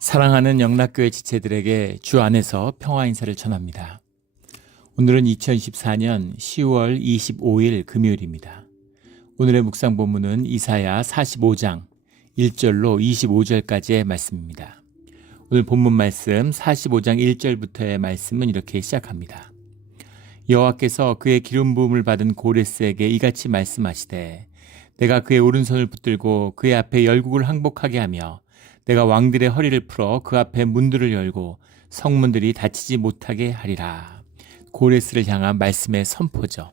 사랑하는 영락교회 지체들에게 주 안에서 평화 인사를 전합니다. 오늘은 2024년 10월 25일 금요일입니다. 오늘의 묵상 본문은 이사야 45장 1절로 25절까지의 말씀입니다. 오늘 본문 말씀 45장 1절부터의 말씀은 이렇게 시작합니다. 여호와께서 그의 기름 부음을 받은 고레스에게 이같이 말씀하시되 내가 그의 오른손을 붙들고 그의 앞에 열국을 항복하게 하며 내가 왕들의 허리를 풀어 그 앞에 문들을 열고 성문들이 닫히지 못하게 하리라. 고레스를 향한 말씀의 선포죠.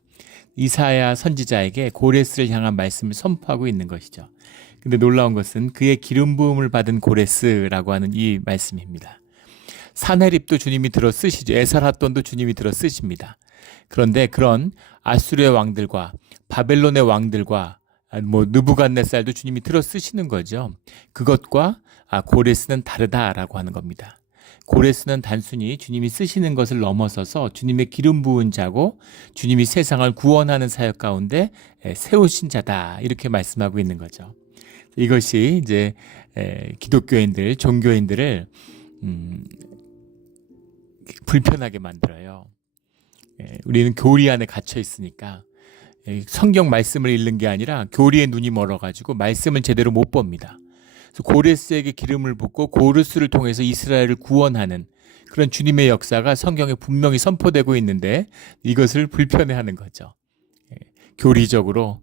이사야 선지자에게 고레스를 향한 말씀을 선포하고 있는 것이죠. 근데 놀라운 것은 그의 기름 부음을 받은 고레스라고 하는 이 말씀입니다. 사네립도 주님이 들어 쓰시죠. 에살핫돈도 주님이 들어 쓰십니다. 그런데 그런 아수르의 왕들과 바벨론의 왕들과 느부갓네살도 주님이 들어 쓰시는 거죠. 그것과 고레스는 다르다라고 하는 겁니다. 고레스는 단순히 주님이 쓰시는 것을 넘어서서 주님의 기름 부은 자고 주님이 세상을 구원하는 사역 가운데 세우신 자다 이렇게 말씀하고 있는 거죠. 이것이 이제 기독교인들, 종교인들을 불편하게 만들어요. 우리는 교리 안에 갇혀 있으니까 성경 말씀을 읽는 게 아니라 교리의 눈이 멀어가지고 말씀을 제대로 못 봅니다. 그래서 고레스에게 기름을 붓고 고레스를 통해서 이스라엘을 구원하는 그런 주님의 역사가 성경에 분명히 선포되고 있는데 이것을 불편해하는 거죠. 교리적으로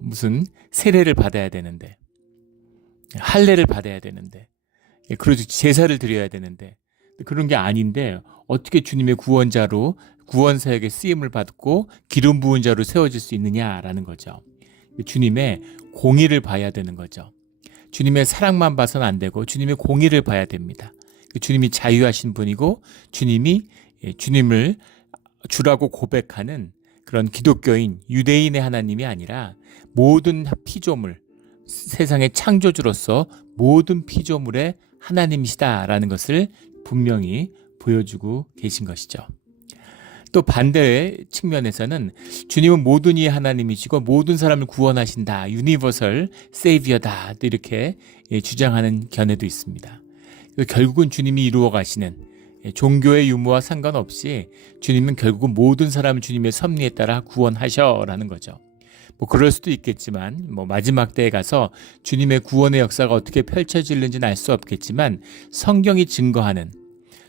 무슨 세례를 받아야 되는데 할례를 받아야 되는데 그리고 제사를 드려야 되는데 그런 게 아닌데 어떻게 주님의 구원자로 구원 사역에 쓰임을 받고 기름 부은 자로 세워질 수 있느냐라는 거죠. 주님의 공의를 봐야 되는 거죠. 주님의 사랑만 봐서는 안 되고 주님의 공의를 봐야 됩니다. 주님이 자유하신 분이고 주님이 주님을 주라고 고백하는 그런 기독교인, 유대인의 하나님이 아니라 모든 피조물, 세상의 창조주로서 모든 피조물의 하나님이시다라는 것을 분명히 보여주고 계신 것이죠. 또 반대의 측면에서는 주님은 모든 이의 하나님이시고 모든 사람을 구원하신다. 유니버설 세이비어다. 또 이렇게 주장하는 견해도 있습니다. 결국은 주님이 이루어 가시는 종교의 유무와 상관없이 주님은 결국은 모든 사람을 주님의 섭리에 따라 구원하셔라는 거죠. 그럴 수도 있겠지만 마지막 때에 가서 주님의 구원의 역사가 어떻게 펼쳐질는지는 알 수 없겠지만 성경이 증거하는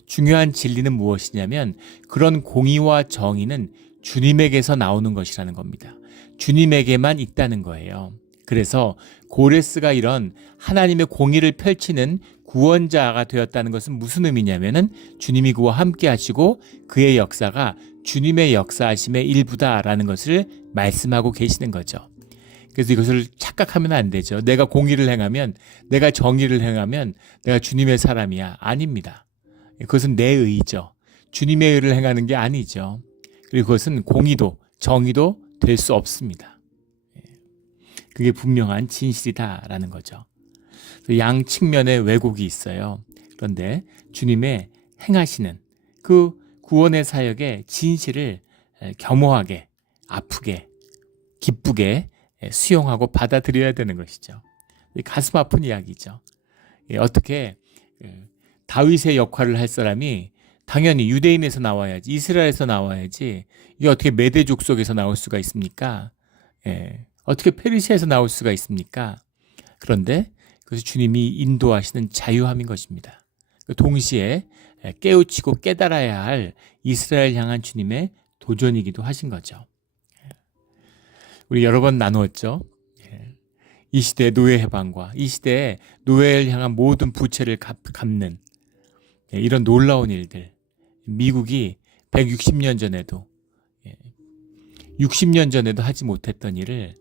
중요한 진리는 무엇이냐면 그런 공의와 정의는 주님에게서 나오는 것이라는 겁니다. 주님에게만 있다는 거예요. 그래서 고레스가 이런 하나님의 공의를 펼치는 구원자가 되었다는 것은 무슨 의미냐면은 주님이 그와 함께 하시고 그의 역사가 주님의 역사하심의 일부다라는 것을 말씀하고 계시는 거죠. 그래서 이것을 착각하면 안 되죠. 내가 공의를 행하면, 내가 정의를 행하면 내가 주님의 사람이야. 아닙니다. 그것은 내 의죠. 주님의 의를 행하는 게 아니죠. 그리고 그것은 공의도 정의도 될 수 없습니다. 그게 분명한 진실이다라는 거죠. 양 측면의 왜곡이 있어요. 그런데 주님의 행하시는 그 구원의 사역의 진실을 겸허하게, 아프게, 기쁘게 수용하고 받아들여야 되는 것이죠. 가슴 아픈 이야기죠. 어떻게 다윗의 역할을 할 사람이 당연히 유대인에서 나와야지, 이스라엘에서 나와야지, 이게 어떻게 메대 족속에서 나올 수가 있습니까? 어떻게 페르시아에서 나올 수가 있습니까? 그런데 그것이 주님이 인도하시는 자유함인 것입니다. 동시에 깨우치고 깨달아야 할 이스라엘 향한 주님의 도전이기도 하신 거죠. 우리 여러 번 나누었죠. 이 시대의 노예 해방과 이 시대의 노예를 향한 모든 부채를 갚는 이런 놀라운 일들, 미국이 160년 전에도 60년 전에도 하지 못했던 일을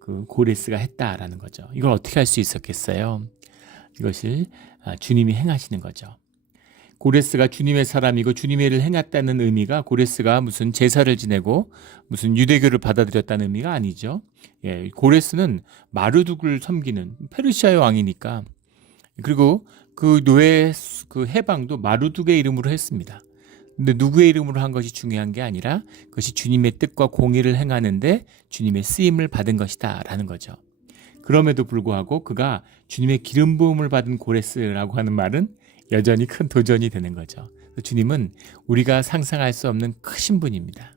그 고레스가 했다라는 거죠. 이걸 어떻게 할 수 있었겠어요? 이것을 주님이 행하시는 거죠. 고레스가 주님의 사람이고 주님의 일을 행했다는 의미가 고레스가 무슨 제사를 지내고 무슨 유대교를 받아들였다는 의미가 아니죠. 고레스는 마르둑을 섬기는 페르시아의 왕이니까, 그리고 그 노예 그 해방도 마르둑의 이름으로 했습니다. 근데 누구의 이름으로 한 것이 중요한 게 아니라 그것이 주님의 뜻과 공의를 행하는데 주님의 쓰임을 받은 것이다라는 거죠. 그럼에도 불구하고 그가 주님의 기름 부음을 받은 고레스라고 하는 말은 여전히 큰 도전이 되는 거죠. 주님은 우리가 상상할 수 없는 크신 분입니다.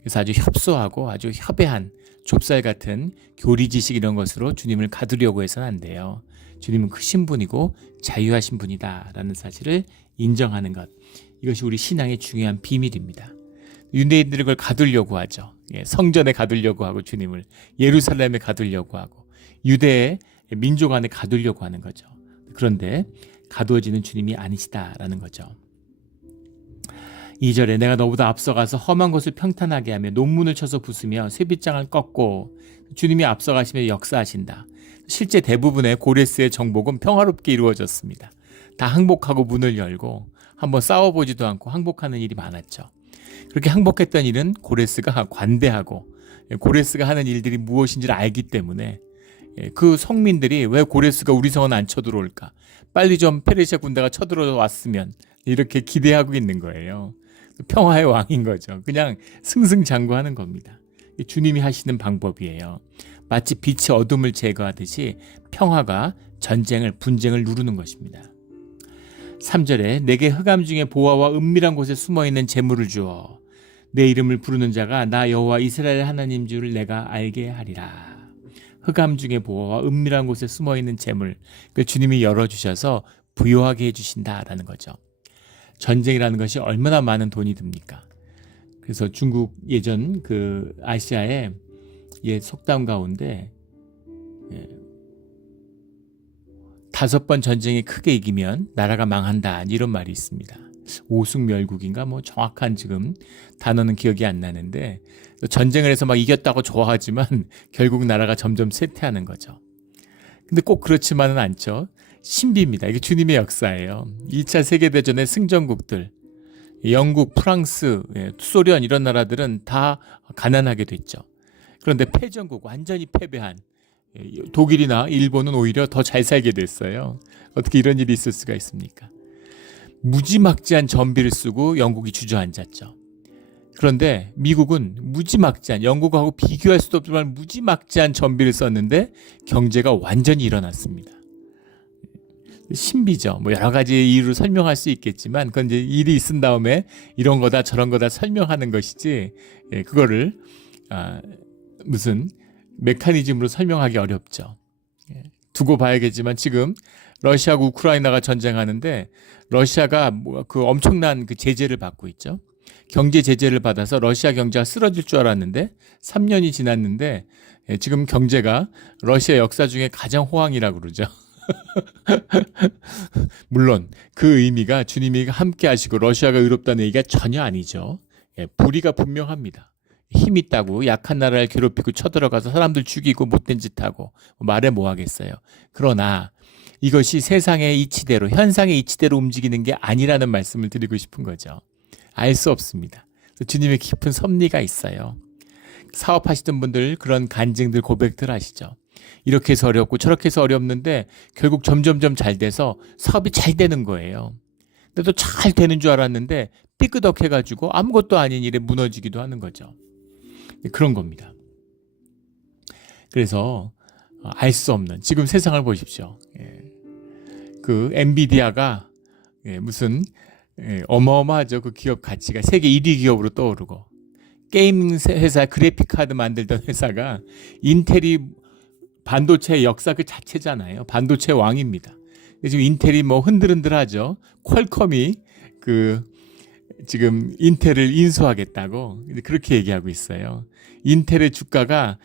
그래서 아주 협소하고 아주 협애한 좁쌀 같은 교리 지식 이런 것으로 주님을 가두려고 해서는 안 돼요. 주님은 크신 분이고 자유하신 분이다라는 사실을 인정하는 것. 이것이 우리 신앙의 중요한 비밀입니다. 유대인들이 그걸 가두려고 하죠. 성전에 가두려고 하고 주님을 예루살렘에 가두려고 하고 유대의 민족 안에 가두려고 하는 거죠. 그런데 가두어지는 주님이 아니시다라는 거죠. 2절에 내가 너보다 앞서가서 험한 곳을 평탄하게 하며 논문을 쳐서 부수며 쇠빗장을 꺾고 주님이 앞서가시며 역사하신다. 실제 대부분의 고레스의 정복은 평화롭게 이루어졌습니다. 다 항복하고 문을 열고 한번 싸워보지도 않고 항복하는 일이 많았죠. 그렇게 항복했던 일은 고레스가 관대하고 고레스가 하는 일들이 무엇인지를 알기 때문에 그 성민들이 왜 고레스가 우리 성은 안 쳐들어올까? 빨리 좀 페르시아 군대가 쳐들어왔으면 이렇게 기대하고 있는 거예요. 평화의 왕인 거죠. 그냥 승승장구하는 겁니다. 주님이 하시는 방법이에요. 마치 빛이 어둠을 제거하듯이 평화가 전쟁을 분쟁을 누르는 것입니다. 3절에 내게 흑암 중에 보화와 은밀한 곳에 숨어있는 재물을 주어 내 이름을 부르는 자가 나 여호와 이스라엘 하나님 줄 내가 알게 하리라. 흑암 중에 보화와 은밀한 곳에 숨어있는 재물, 그 주님이 열어주셔서 부요하게 해주신다라는 거죠. 전쟁이라는 것이 얼마나 많은 돈이 듭니까? 그래서 중국 예전 그 아시아의 속담 가운데 5번 전쟁에 크게 이기면 나라가 망한다 이런 말이 있습니다. 오숙멸국인가 뭐 정확한 지금 단어는 기억이 안 나는데 전쟁을 해서 막 이겼다고 좋아하지만 결국 나라가 점점 쇠퇴하는 거죠. 근데 꼭 그렇지만은 않죠. 신비입니다. 이게 주님의 역사예요. 2차 세계대전의 승전국들, 영국, 프랑스, 소련 이런 나라들은 다 가난하게 됐죠. 그런데 패전국, 완전히 패배한 독일이나 일본은 오히려 더 잘 살게 됐어요. 어떻게 이런 일이 있을 수가 있습니까? 무지막지한 전비를 쓰고 영국이 주저앉았죠. 그런데 미국은 무지막지한, 영국하고 비교할 수도 없지만 무지막지한 전비를 썼는데 경제가 완전히 일어났습니다. 신비죠. 뭐 여러 가지 이유로 설명할 수 있겠지만 그건 이제 일이 있은 다음에 이런 거다 저런 거다 설명하는 것이지 그거를 무슨 메커니즘으로 설명하기 어렵죠. 두고 봐야겠지만 지금 러시아하고 우크라이나가 전쟁하는데 러시아가 그 엄청난 그 제재를 받고 있죠. 경제 제재를 받아서 러시아 경제가 쓰러질 줄 알았는데 3년이 지났는데 지금 경제가 러시아 역사 중에 가장 호황이라고 그러죠. 물론 그 의미가 주님이 함께 하시고 러시아가 의롭다는 얘기가 전혀 아니죠. 불의가 분명합니다. 힘 있다고 약한 나라를 괴롭히고 쳐들어가서 사람들 죽이고 못된 짓 하고 말해 뭐 하겠어요. 그러나 이것이 세상의 이치대로 현상의 이치대로 움직이는 게 아니라는 말씀을 드리고 싶은 거죠. 알 수 없습니다. 주님의 깊은 섭리가 있어요. 사업하시던 분들 그런 간증들 고백들 하시죠. 이렇게 해서 어렵고 저렇게 해서 어렵는데 결국 점점점 잘 돼서 사업이 잘 되는 거예요. 근데 또 잘 되는 줄 알았는데 삐끄덕해가지고 아무것도 아닌 일에 무너지기도 하는 거죠. 그런 겁니다. 그래서 알 수 없는 지금 세상을 보십시오. 그 엔비디아가 무슨 어마어마하죠. 그 기업 가치가 세계 1위 기업으로 떠오르고 게임 회사 그래픽 카드 만들던 회사가 인텔이 반도체 역사 그 자체잖아요. 반도체 왕입니다. 지금 인텔이 뭐 흔들흔들하죠. 퀄컴이 그 지금 인텔을 인수하겠다고 그렇게 얘기하고 있어요. 인텔의 주가가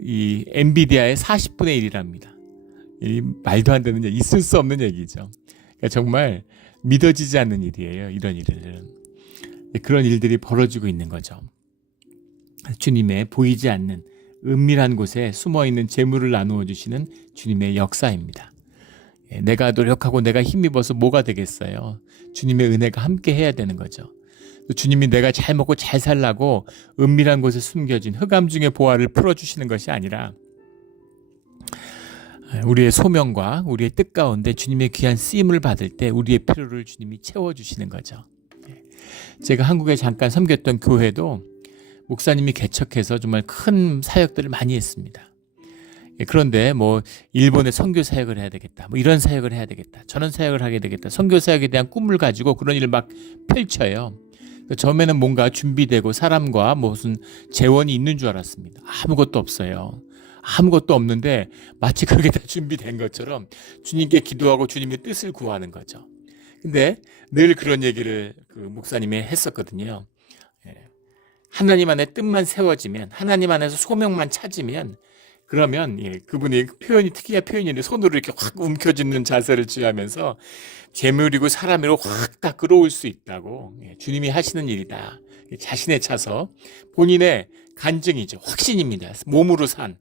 이 엔비디아의 40분의 1이랍니다. 이 말도 안 되는 얘기, 있을 수 없는 얘기죠. 그러니까 정말 믿어지지 않는 일이에요. 이런 일들은. 그런 일들이 벌어지고 있는 거죠. 주님의 보이지 않는 은밀한 곳에 숨어있는 재물을 나누어 주시는 주님의 역사입니다. 내가 노력하고 내가 힘입어서 뭐가 되겠어요. 주님의 은혜가 함께 해야 되는 거죠. 주님이 내가 잘 먹고 잘 살라고 은밀한 곳에 숨겨진 흑암 중의 보화를 풀어주시는 것이 아니라 우리의 소명과 우리의 뜻 가운데 주님의 귀한 쓰임을 받을 때 우리의 필요를 주님이 채워주시는 거죠. 제가 한국에 잠깐 섬겼던 교회도 목사님이 개척해서 정말 큰 사역들을 많이 했습니다. 그런데 뭐 일본에 선교 사역을 해야 되겠다, 뭐 이런 사역을 해야 되겠다, 저런 사역을 하게 되겠다, 선교 사역에 대한 꿈을 가지고 그런 일을 막 펼쳐요. 처음에는 뭔가 준비되고 사람과 무슨 재원이 있는 줄 알았습니다. 아무것도 없어요. 아무것도 없는데 마치 그게 다 준비된 것처럼 주님께 기도하고 주님의 뜻을 구하는 거죠. 근데 늘 그런 얘기를 그 목사님이 했었거든요. 하나님 안에 뜻만 세워지면, 하나님 안에서 소명만 찾으면, 그러면 그분이 특이한 표현인데 손으로 이렇게 확 움켜쥐는 자세를 취하면서 재물이고 사람으로 확 다 끌어올 수 있다고, 주님이 하시는 일이다. 자신에 차서 본인의 간증이죠. 확신입니다. 몸으로 산.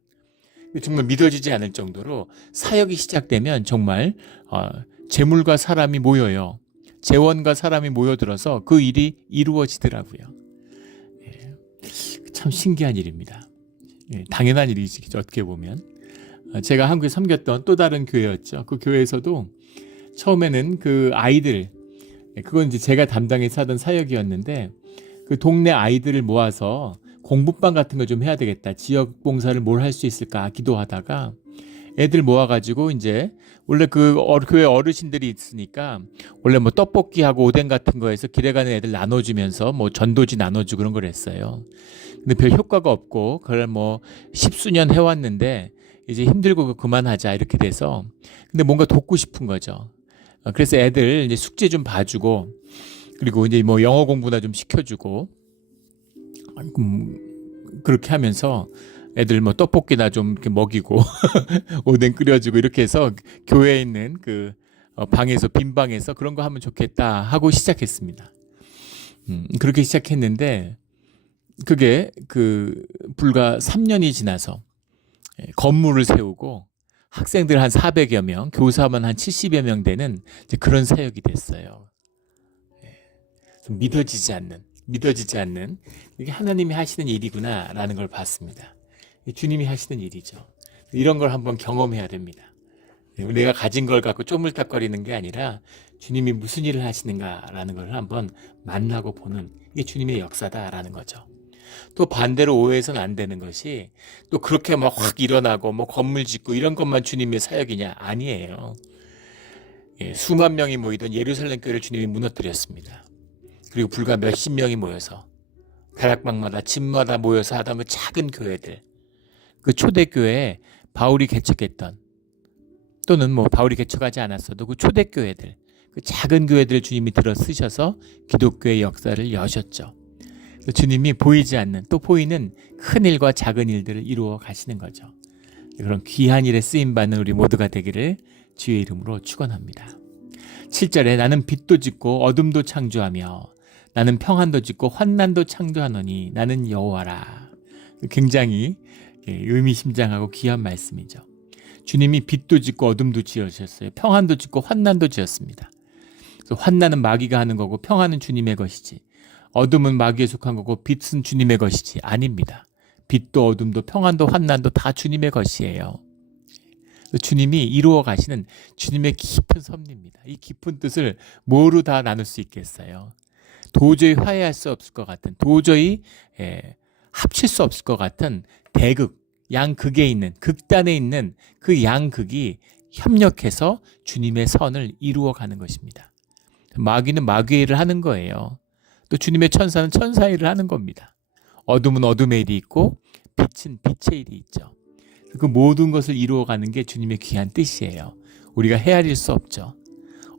정말 믿어지지 않을 정도로 사역이 시작되면 정말 재물과 사람이 모여요. 재원과 사람이 모여들어서 그 일이 이루어지더라고요. 참 신기한 일입니다. 당연한 일이지 어떻게 보면. 제가 한국에 섬겼던 또 다른 교회였죠. 그 교회에서도 처음에는 그 아이들, 그건 이제 제가 담당해서 하던 사역이었는데, 그 동네 아이들을 모아서 공부방 같은 거 좀 해야 되겠다, 지역 봉사를 뭘 할 수 있을까 기도하다가 애들 모아가지고 이제 원래 그 교회 어르신들이 있으니까 원래 뭐 떡볶이하고 오뎅 같은 거에서 길에 가는 애들 나눠주면서 뭐 전도지 나눠주고 그런 걸 했어요. 근데 별 효과가 없고 그걸 뭐 10수년 해왔는데 이제 힘들고 그만하자 이렇게 돼서, 근데 뭔가 돕고 싶은 거죠. 그래서 애들 이제 숙제 좀 봐주고, 그리고 이제 뭐 영어 공부나 좀 시켜주고, 그렇게 하면서 애들 뭐 떡볶이나 좀 이렇게 먹이고 오뎅 끓여주고 이렇게 해서 교회에 있는 그 방에서, 빈 방에서 그런 거 하면 좋겠다 하고 시작했습니다. 그렇게 시작했는데 그게 그 불과 3년이 지나서 건물을 세우고 학생들 한 400여 명, 교사만 한 70여 명 되는 이제 그런 사역이 됐어요. 좀 믿어지지 않는 이게 하나님이 하시는 일이구나라는 걸 봤습니다. 주님이 하시는 일이죠. 이런 걸 한번 경험해야 됩니다. 내가 가진 걸 갖고 쪼물딱거리는 게 아니라 주님이 무슨 일을 하시는가라는 걸 한번 만나고 보는, 이게 주님의 역사다라는 거죠. 또 반대로 오해해서는 안 되는 것이, 또 그렇게 막 확 일어나고 뭐 건물 짓고 이런 것만 주님의 사역이냐? 아니에요. 수만 명이 모이던 예루살렘 교회를 주님이 무너뜨렸습니다. 그리고 불과 몇십 명이 모여서 다락방마다 집마다 모여서 하던 그 작은 교회들, 그 초대교회에 바울이 개척했던, 또는 뭐 바울이 개척하지 않았어도 그 초대교회들, 그 작은 교회들을 주님이 들어 쓰셔서 기독교의 역사를 여셨죠. 주님이 보이지 않는, 또 보이는 큰 일과 작은 일들을 이루어 가시는 거죠. 그런 귀한 일에 쓰임받는 우리 모두가 되기를 주의 이름으로 축원합니다. 7절에 나는 빛도 짓고 어둠도 창조하며 나는 평안도 짓고 환난도 창조하노니 나는 여호와라. 굉장히 의미심장하고 귀한 말씀이죠. 주님이 빛도 짓고 어둠도 지으셨어요. 평안도 짓고 환난도 지었습니다. 그래서 환난은 마귀가 하는 거고 평안은 주님의 것이지, 어둠은 마귀에 속한 거고 빛은 주님의 것이지, 아닙니다. 빛도 어둠도 평안도 환난도 다 주님의 것이에요. 주님이 이루어 가시는 주님의 깊은 섭리입니다. 이 깊은 뜻을 뭐로 다 나눌 수 있겠어요? 도저히 화해할 수 없을 것 같은, 도저히 합칠 수 없을 것 같은 대극, 양극에 있는, 극단에 있는 그 양극이 협력해서 주님의 선을 이루어가는 것입니다. 마귀는 마귀의 일을 하는 거예요. 또 주님의 천사는 천사의 일을 하는 겁니다. 어둠은 어둠의 일이 있고 빛은 빛의 일이 있죠. 그 모든 것을 이루어가는 게 주님의 귀한 뜻이에요. 우리가 헤아릴 수 없죠.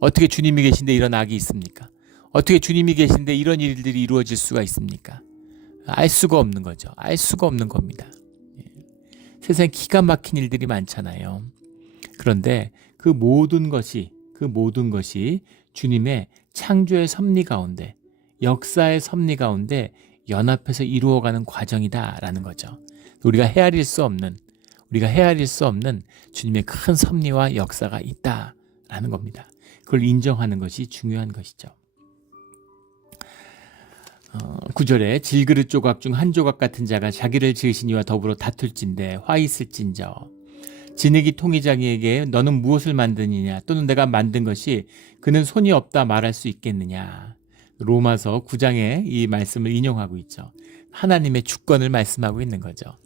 어떻게 주님이 계신데 이런 악이 있습니까? 어떻게 주님이 계신데 이런 일들이 이루어질 수가 있습니까? 알 수가 없는 거죠. 알 수가 없는 겁니다. 세상에 기가 막힌 일들이 많잖아요. 그런데 그 모든 것이 주님의 창조의 섭리 가운데, 역사의 섭리 가운데 연합해서 이루어가는 과정이다라는 거죠. 우리가 헤아릴 수 없는 주님의 큰 섭리와 역사가 있다라는 겁니다. 그걸 인정하는 것이 중요한 것이죠. 9절에 질그릇 조각 중 한 조각 같은 자가 자기를 지으신 이와 더불어 다툴진대 화 있을진저, 진흙이 통이자기에게 너는 무엇을 만드느냐, 또는 내가 만든 것이 그는 손이 없다 말할 수 있겠느냐. 로마서 9장에 이 말씀을 인용하고 있죠. 하나님의 주권을 말씀하고 있는 거죠.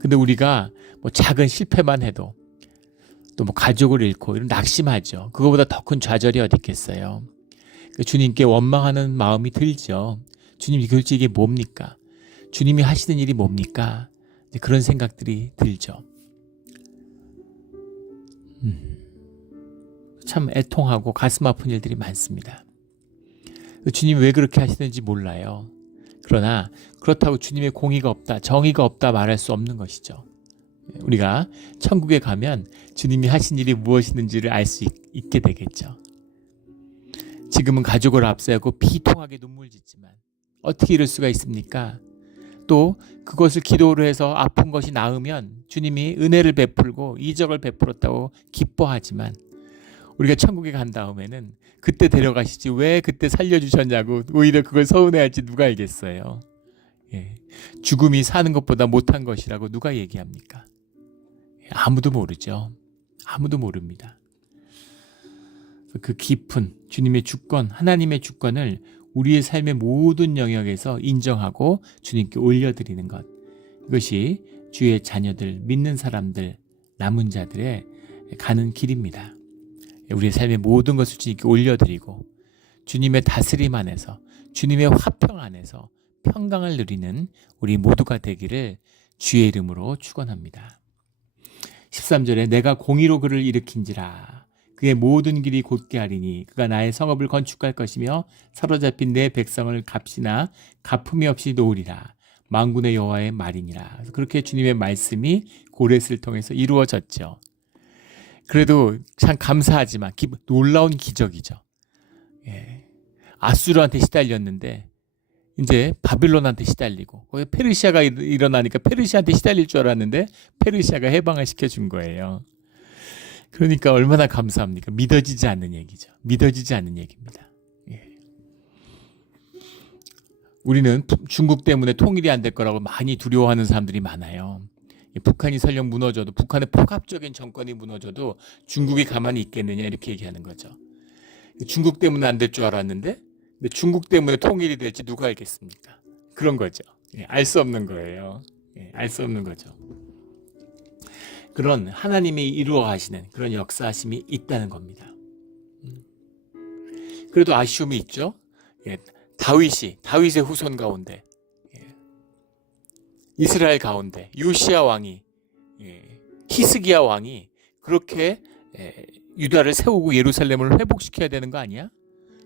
근데 우리가 뭐 작은 실패만 해도 또 뭐 가족을 잃고 이런 낙심하죠. 그거보다 더 큰 좌절이 어디 있겠어요. 주님께 원망하는 마음이 들죠. 주님 도대체 이게 뭡니까? 주님이 하시는 일이 뭡니까? 그런 생각들이 들죠. 참 애통하고 가슴 아픈 일들이 많습니다. 주님이 왜 그렇게 하시는지 몰라요. 그러나 그렇다고 주님의 공의가 없다, 정의가 없다 말할 수 없는 것이죠. 우리가 천국에 가면 주님이 하신 일이 무엇이든지를 알 수 있게 되겠죠. 지금은 가족을 앞세우고 비통하게 눈물 짓지만 어떻게 이럴 수가 있습니까? 또 그것을 기도로 해서 아픈 것이 나으면 주님이 은혜를 베풀고 이적을 베풀었다고 기뻐하지만 우리가 천국에 간 다음에는 그때 데려가시지 왜 그때 살려주셨냐고 오히려 그걸 서운해할지 누가 알겠어요. 예. 죽음이 사는 것보다 못한 것이라고 누가 얘기합니까? 아무도 모르죠. 아무도 모릅니다. 그 깊은 주님의 주권, 하나님의 주권을 우리의 삶의 모든 영역에서 인정하고 주님께 올려드리는 것. 이것이 주의 자녀들, 믿는 사람들, 남은 자들의 가는 길입니다. 우리의 삶의 모든 것을 주님께 올려드리고 주님의 다스림 안에서, 주님의 화평 안에서 평강을 누리는 우리 모두가 되기를 주의 이름으로 축원합니다. 13절에 내가 공의로 그를 일으킨지라 그의 모든 길이 곧게 하리니 그가 나의 성읍을 건축할 것이며 사로잡힌 내 백성을 값이나 갚음이 없이 놓으리라. 만군의 여호와의 말이니라. 그렇게 주님의 말씀이 고레스를 통해서 이루어졌죠. 그래도 참 감사하지만 놀라운 기적이죠. 예. 아수르한테 시달렸는데 이제 바빌론한테 시달리고 거기 페르시아가 일어나니까 페르시아한테 시달릴 줄 알았는데 페르시아가 해방을 시켜준 거예요. 그러니까 얼마나 감사합니까? 믿어지지 않는 얘기죠. 믿어지지 않는 얘기입니다. 예. 우리는 중국 때문에 통일이 안 될 거라고 많이 두려워하는 사람들이 많아요. 북한이 설령 무너져도 북한의 포갑적인 정권이 무너져도 중국이 가만히 있겠느냐 이렇게 얘기하는 거죠. 중국 때문에 안 될 줄 알았는데 근데 중국 때문에 통일이 될지 누가 알겠습니까? 그런 거죠. 예, 알 수 없는 거예요. 예, 알 수 없는 거죠. 그런 하나님이 이루어 가시는 그런 역사하심이 있다는 겁니다. 그래도 아쉬움이 있죠. 예, 다윗의 후손 가운데 이스라엘 가운데 요시야 왕이 히스기야 왕이 그렇게 유다를 세우고 예루살렘을 회복시켜야 되는 거 아니야?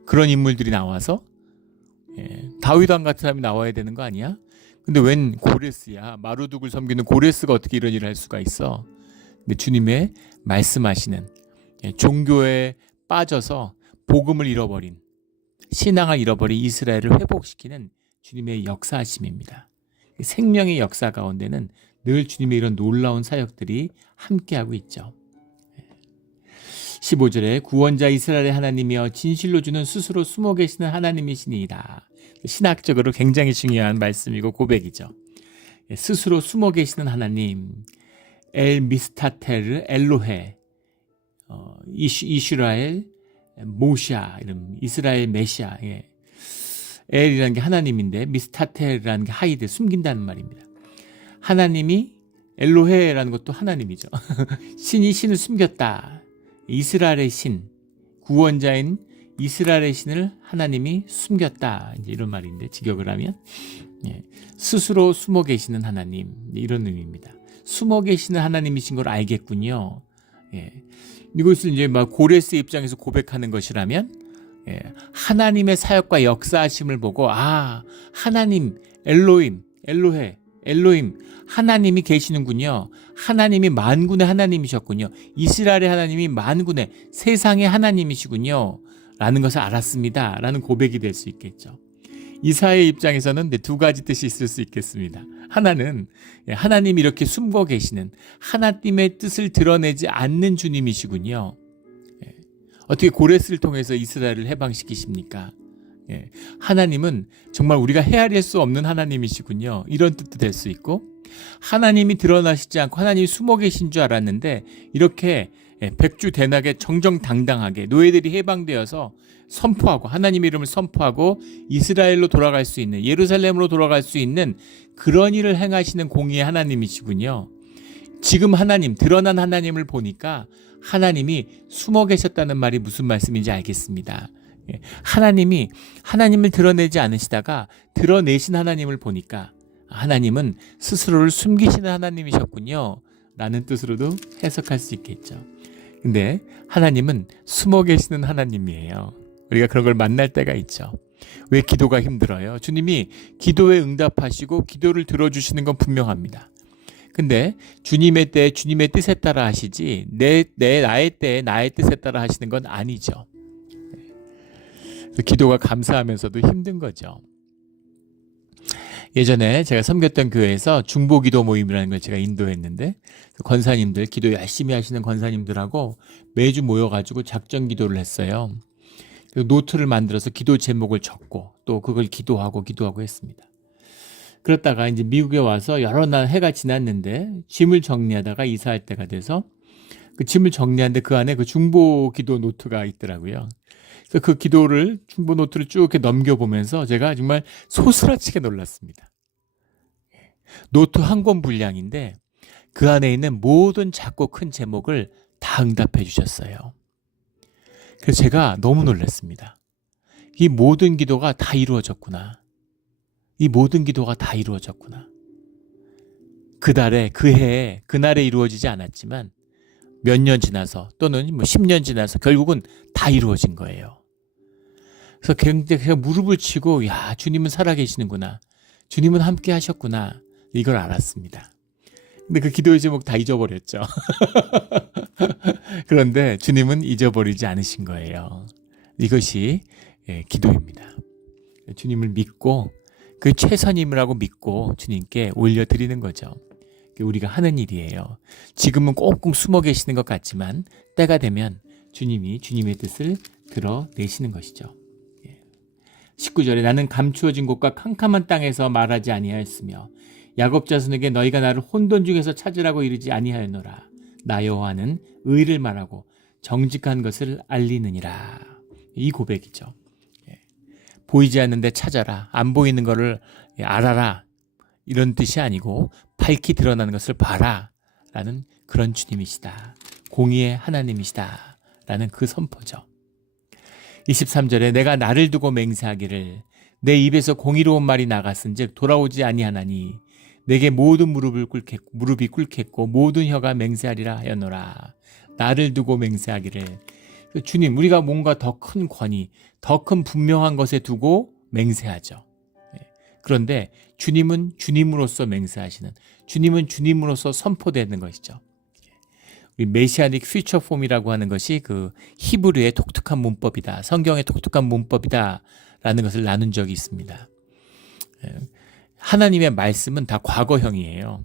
그런 인물들이 나와서 다윗 왕 같은 사람이 나와야 되는 거 아니야? 근데 웬 고레스야? 마루둑을 섬기는 고레스가 어떻게 이런 일을 할 수가 있어? 근데 주님의 말씀하시는 종교에 빠져서 복음을 잃어버린 신앙을 잃어버린 이스라엘을 회복시키는 주님의 역사하심입니다. 생명의 역사 가운데는 늘 주님의 이런 놀라운 사역들이 함께하고 있죠. 15절에 구원자 이스라엘의 하나님이여 진실로 주는 스스로 숨어 계시는 하나님이시니이다. 신학적으로 굉장히 중요한 말씀이고 고백이죠. 스스로 숨어 계시는 하나님, 엘 미스타테르 엘로헤, 이슈라엘 모샤 이름 이스라엘 메시아. 엘이라는 게 하나님인데 미스타테르라는 게 하이드 숨긴다는 말입니다. 하나님이 엘로헤라는 것도 하나님이죠. 신이 신을 숨겼다. 이스라엘의 신, 구원자인 이스라엘의 신을 하나님이 숨겼다. 이제 이런 말인데 직역을 하면 스스로 숨어 계시는 하나님 이런 의미입니다. 숨어 계시는 하나님이신 걸 알겠군요. 이것을 이제 막 고레스 입장에서 고백하는 것이라면 하나님의 사역과 역사하심을 보고 하나님 엘로힘 하나님이 계시는군요. 하나님이 만군의 하나님이셨군요. 이스라엘의 하나님이 만군의 세상의 하나님이시군요. 라는 것을 알았습니다. 라는 고백이 될 수 있겠죠. 이사야의 입장에서는 두 가지 뜻이 있을 수 있겠습니다. 하나는 하나님이 이렇게 숨고 계시는 하나님의 뜻을 드러내지 않는 주님이시군요. 어떻게 고레스를 통해서 이스라엘을 해방시키십니까? 하나님은 정말 우리가 헤아릴 수 없는 하나님이시군요. 이런 뜻도 될 수 있고 하나님이 드러나시지 않고 하나님이 숨어 계신 줄 알았는데 이렇게 백주대낙에 정정당당하게 노예들이 해방되어서 선포하고 하나님의 이름을 선포하고 이스라엘로 돌아갈 수 있는, 예루살렘으로 돌아갈 수 있는 그런 일을 행하시는 공의의 하나님이시군요. 지금 하나님, 드러난 하나님을 보니까 하나님이 숨어 계셨다는 말이 무슨 말씀인지 알겠습니다. 하나님이 하나님을 드러내지 않으시다가 드러내신 하나님을 보니까 하나님은 스스로를 숨기시는 하나님이셨군요 라는 뜻으로도 해석할 수 있겠죠. 근데 하나님은 숨어 계시는 하나님이에요. 우리가 그런 걸 만날 때가 있죠. 왜 기도가 힘들어요? 주님이 기도에 응답하시고 기도를 들어주시는 건 분명합니다. 근데 주님의 때 주님의 뜻에 따라 하시지 나의 때에 나의 뜻에 따라 하시는 건 아니죠. 기도가 감사하면서도 힘든 거죠. 예전에 제가 섬겼던 교회에서 중보기도 모임이라는 걸 제가 인도했는데 권사님들, 기도 열심히 하시는 권사님들하고 매주 모여가지고 작전 기도를 했어요. 노트를 만들어서 기도 제목을 적고 또 그걸 기도하고 했습니다. 그러다가 이제 미국에 와서 여러 날 해가 지났는데 짐을 정리하다가 이사할 때가 돼서 그 짐을 정리하는데 그 안에 그 중보 기도 노트가 있더라고요. 그래서 그 기도를 중보 노트를 쭉 이렇게 넘겨보면서 제가 정말 소스라치게 놀랐습니다. 노트 한 권 분량인데 그 안에 있는 모든 작고 큰 제목을 다 응답해 주셨어요. 그래서 제가 너무 놀랐습니다. 이 모든 기도가 다 이루어졌구나. 이 모든 기도가 다 이루어졌구나. 그 달에, 그 해에, 그날에 이루어지지 않았지만 몇 년 지나서 또는 10년 지나서 결국은 다 이루어진 거예요. 그래서 굉장히 무릎을 치고 야, 주님은 살아계시는구나. 주님은 함께 하셨구나. 이걸 알았습니다. 근데 그 기도의 제목 다 잊어버렸죠. 그런데 주님은 잊어버리지 않으신 거예요. 이것이 기도입니다. 주님을 믿고 그 최선임이라고 믿고 주님께 올려드리는 거죠. 우리가 하는 일이에요. 지금은 꽁꽁 숨어 계시는 것 같지만 때가 되면 주님이 주님의 뜻을 드러내시는 것이죠. 19절에 나는 감추어진 곳과 캄캄한 땅에서 말하지 아니하였으며 야곱 자손에게 너희가 나를 혼돈 중에서 찾으라고 이르지 아니하였노라. 나 여호와는 의를 말하고 정직한 것을 알리느니라. 이 고백이죠. 보이지 않는데 찾아라. 안 보이는 거를 알아라. 이런 뜻이 아니고 밝히 드러나는 것을 봐라. 라는 그런 주님이시다. 공의의 하나님이시다. 라는 그 선포죠. 23절에 내가 나를 두고 맹세하기를 내 입에서 공의로운 말이 나갔은즉 돌아오지 아니하나니 내게 모든 무릎이 꿇겠고 모든 혀가 맹세하리라 하였노라. 나를 두고 맹세하기를. 주님, 우리가 뭔가 더 큰 권위, 더 큰 분명한 것에 두고 맹세하죠. 그런데 주님은 주님으로서 맹세하시는, 주님은 주님으로서 선포되는 것이죠. 우리 메시아닉 퓨처 폼이라고 하는 것이 그 히브리의 독특한 문법이다, 성경의 독특한 문법이다 라는 것을 나눈 적이 있습니다. 하나님의 말씀은 다 과거형이에요.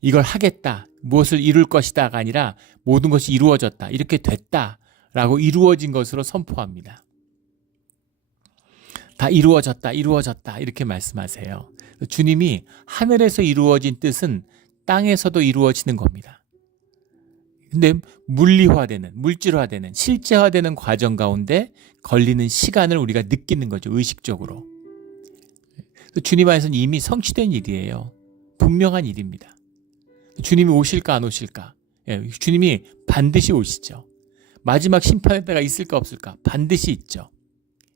이걸 하겠다, 무엇을 이룰 것이다가 아니라 모든 것이 이루어졌다, 이렇게 됐다 라고 이루어진 것으로 선포합니다. 다 이루어졌다 이렇게 말씀하세요. 주님이 하늘에서 이루어진 뜻은 땅에서도 이루어지는 겁니다. 근데 물리화되는, 물질화되는, 실제화되는 과정 가운데 걸리는 시간을 우리가 느끼는 거죠. 의식적으로. 주님 안에서는 이미 성취된 일이에요. 분명한 일입니다. 주님이 오실까 안 오실까? 주님이 반드시 오시죠. 마지막 심판의 때가 있을까 없을까? 반드시 있죠.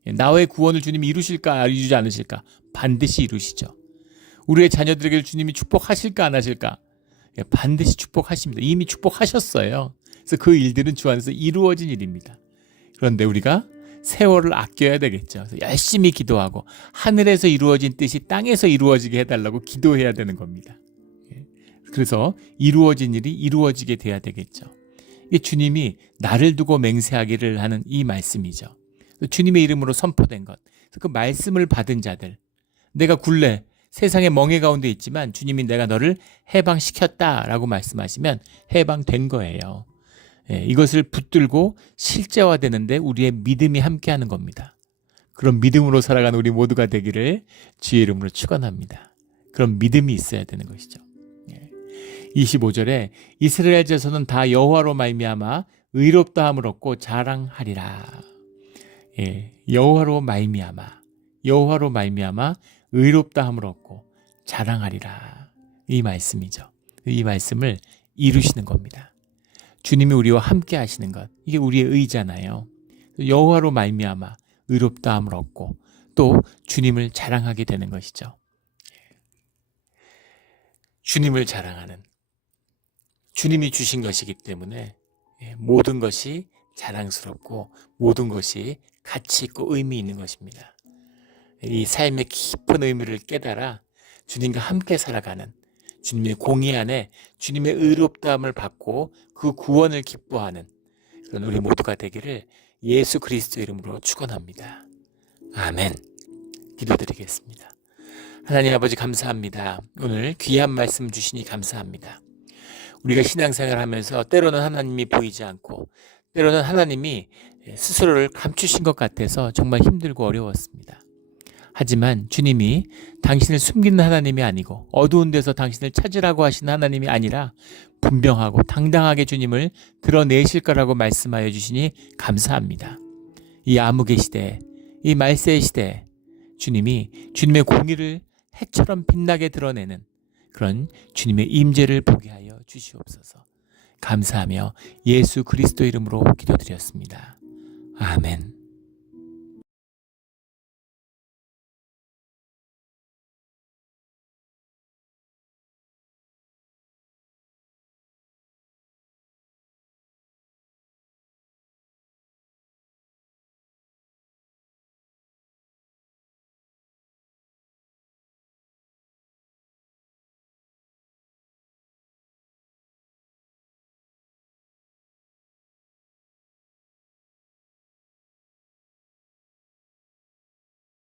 나의 구원을 주님이 이루실까 이루지 않으실까? 반드시 이루시죠. 우리의 자녀들에게 주님이 축복하실까 안 하실까? 반드시 축복하십니다. 이미 축복하셨어요. 그래서 그 일들은 주 안에서 이루어진 일입니다. 그런데 우리가 세월을 아껴야 되겠죠. 그래서 열심히 기도하고 하늘에서 이루어진 뜻이 땅에서 이루어지게 해달라고 기도해야 되는 겁니다. 그래서 이루어진 일이 이루어지게 돼야 되겠죠. 이게 주님이 나를 두고 맹세하기를 하는 이 말씀이죠. 주님의 이름으로 선포된 것. 그래서 그 말씀을 받은 자들, 내가 굴레, 세상의 멍해 가운데 있지만 주님이 내가 너를 해방시켰다라고 말씀하시면 해방된 거예요. 이것을 붙들고 실제화되는데 우리의 믿음이 함께하는 겁니다. 그런 믿음으로 살아가는 우리 모두가 되기를 주의 이름으로 축원합니다. 그런 믿음이 있어야 되는 것이죠. 25절에 이스라엘 자손은 다 여호와로 말미암아 의롭다함을 얻고 자랑하리라. 여호와로 말미암아 의롭다함을 얻고 자랑하리라. 이 말씀이죠. 이 말씀을 이루시는 겁니다. 주님이 우리와 함께 하시는 것, 이게 우리의 의잖아요. 여호와로 말미암아 의롭다함을 얻고 또 주님을 자랑하게 되는 것이죠. 주님을 자랑하는, 주님이 주신 것이기 때문에 모든 것이 자랑스럽고 모든 것이 가치 있고 의미 있는 것입니다. 이 삶의 깊은 의미를 깨달아 주님과 함께 살아가는, 주님의 공의 안에 주님의 의롭다함을 받고 그 구원을 기뻐하는 그런 우리 모두가 되기를 예수 그리스도 이름으로 축원합니다. 아멘. 기도드리겠습니다. 하나님 아버지 감사합니다. 오늘 귀한 말씀 주시니 감사합니다. 우리가 신앙생활을 하면서 때로는 하나님이 보이지 않고 때로는 하나님이 스스로를 감추신 것 같아서 정말 힘들고 어려웠습니다. 하지만 주님이 당신을 숨기는 하나님이 아니고 어두운 데서 당신을 찾으라고 하시는 하나님이 아니라 분명하고 당당하게 주님을 드러내실 거라고 말씀하여 주시니 감사합니다. 이 암흑의 시대, 이 말세의 시대, 주님이 주님의 공의를 해처럼 빛나게 드러내는 그런 주님의 임재를 보게 하여 주시옵소서. 감사하며 예수 그리스도 이름으로 기도드렸습니다. 아멘.